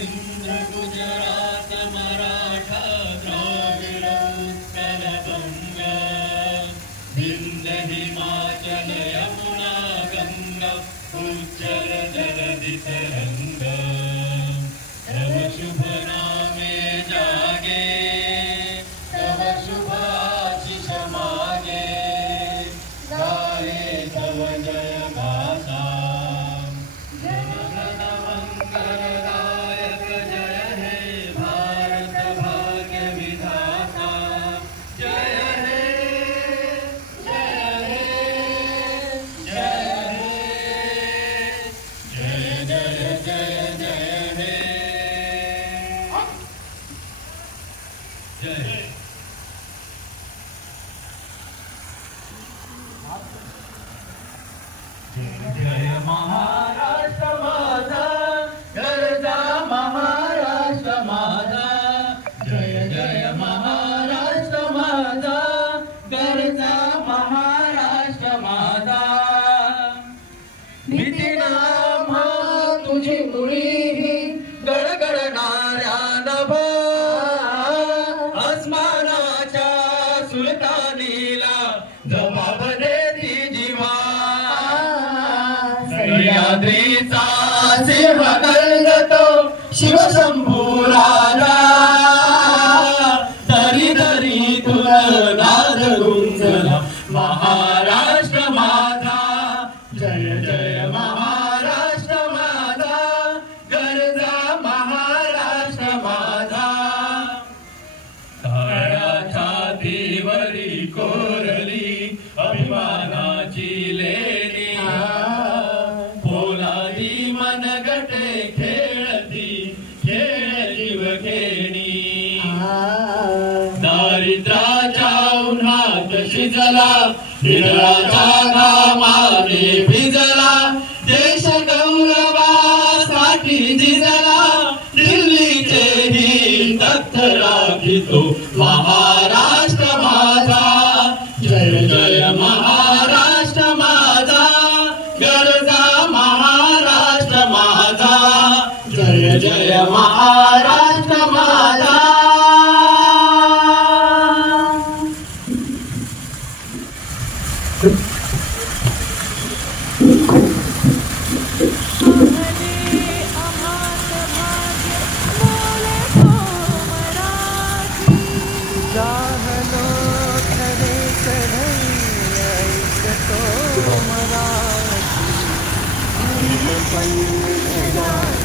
सिंधु गुजरात मराठा द्राविड उत्कल बंगा विंध्य हिमाचल यमुना गंगा उज्जल जलधि तरंगा तव शुभ नामे जागे तव शुभ आशीष मागे गाये तव जय गाथा जन गण मंगलदायक जय हे भारत भाग्य विधाता जय हे जय हे जय हे जय जय जय जय हे जय जय महाराष्ट्र माझा गरजा महाराष्ट्र माझा जय जय महाराष्ट्र माझा गरजा महाराष्ट्र माझा नितीनामा तुझी मुळी ही गडगडणाऱ्या नभा आसमानाच्या सुलतानीला जबाब देती जीवा सह्याद्रीचा सेवा करतो शिवशंभूराजा दरी दरी तुला नाद गुंजला महाराष्ट्र माझा जय जय महाराष्ट्र माझा गरजा महाराष्ट्र माझा काळ्या छातीवरी कोरली अभिमानाची लेणी पोलादी मनगटे खेळती खेळ जीवघेणी दारिद्र्याच्या उन्हात शिजला हिरवाच्या घामाने भिजला देश गौरवासाठी झिजला दिल्लीचेही तख्त राखितो महाराष्ट्र माझा जय जय महाराष्ट्र माझा गरजा महाराष्ट्र माझा जय जय महाराष्ट्र माझा मराठी